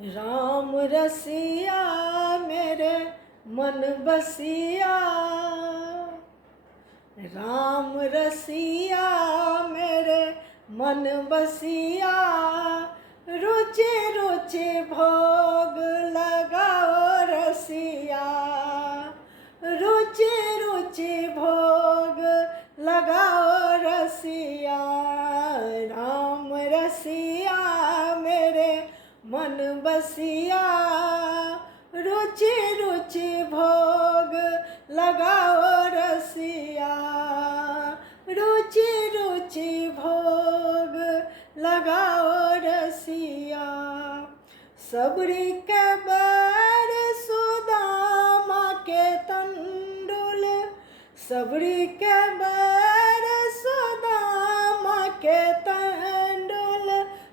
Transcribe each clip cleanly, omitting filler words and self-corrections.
राम रसिया मेरे मन बसिया, राम रसिया मेरे मन बसिया, रुचि रुचि भोग लगाओ रसिया, रुचि रुचि भोग लगाओ रसिया। राम रसिया मेरे मन बसिया, रुचि रुचि भोग लगाओ रसिया, रुचि रुचि भोग लगाओ रसिया। सबरी के बैर सुदामा के तंडुल, सबरी के बैर सुदामा के तंडुल,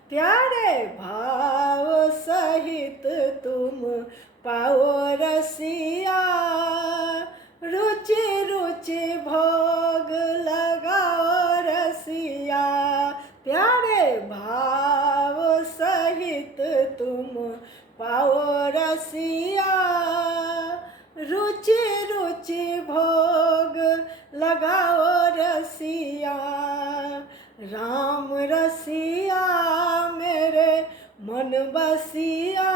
प्यारे भाव सहित तुम पाओ रसिया, रुचि रुचि भोग लगाओ रसिया, प्यारे भाव सहित तुम पाओ रसिया, रुचि रुचि भोग लगाओ रसिया। राम रसिया मेरे मन बसिया,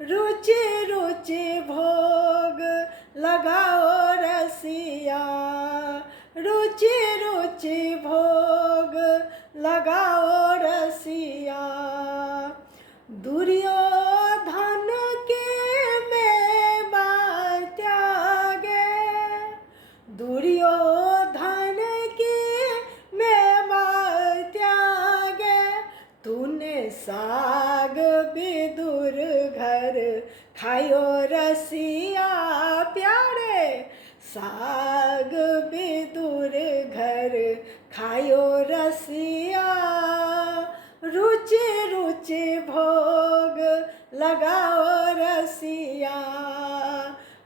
रुचि रुचि भोग लगाओ रसिया, रुचि रुचि भोग लगाओ रसिया। दुर्योधन के मेवा त्यागे, दुर्योधन की मेवा त्यागे, तूने साग विदुर घर खायो रसिया, प्यारे साग विदुर घर खायो रसिया, रुचि रुचि भोग लगाओ रसिया,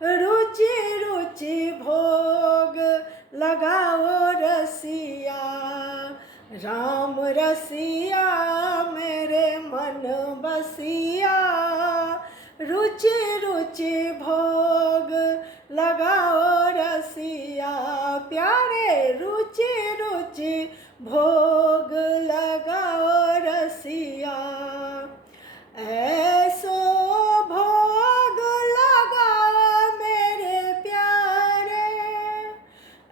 रुचि रुचि भोग लगाओ रसिया। राम रसिया मेरे मन बसिया, रुचि रुचि भोग लगाओ रसिया, प्यारे रुचि रुचि भोग लगाओ रसिया। ऐसो भोग लगाओ मेरे प्यारे,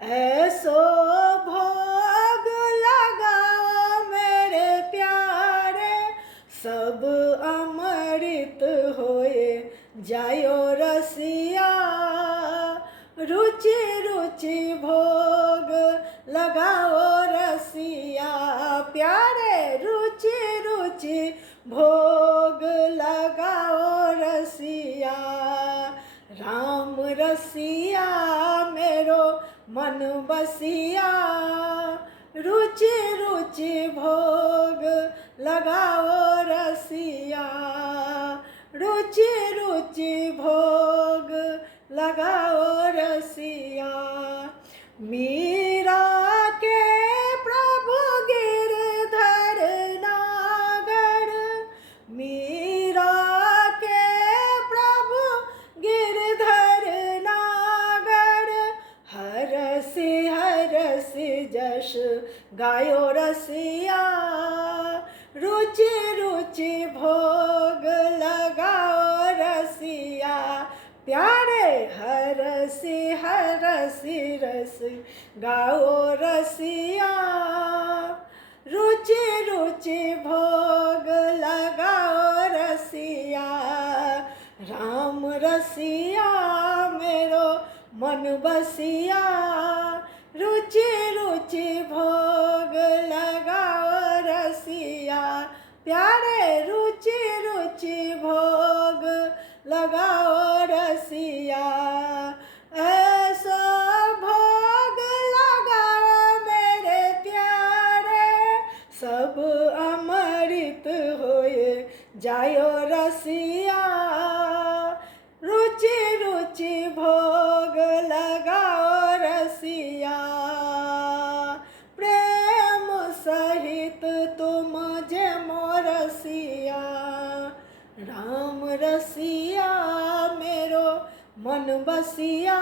ऐसो भोग लगाओ मेरे प्यारे, सब अमृत होए जायो रसिया, रुचि रुचि भोग लगाओ रसिया, प्यारे रुचि रुचि भोग लगाओ रसिया। राम रसिया मेरो मन बसिया, रुचि रुचि भोग लगाओ रसिया, रुचि रुचि भोग लगाओ रसिया। मीरा के प्रभु गिरधर नागर, मीरा के प्रभु गिरधर नागर, हरसि जश गायो रसिया, रुचि रुचि भोग लगाओ रसिया, प्यारे हरसि रस गाओ रसिया, रुचि रुचि भोग लगाओ रसिया। राम रसिया मेरो मन बसिया, रुचि रुचि भोग लगाओ रसिया, प्यारे रुचि रुचि भोग लगाओ रसिया। ऐसा भोग लगाओ मेरे प्यारे, सब अमृत होए जायो रसिया, रुचि रुचि भोग लगाओ रसिया। प्रेम सहित तुम जे मोरसिया, मन बसिया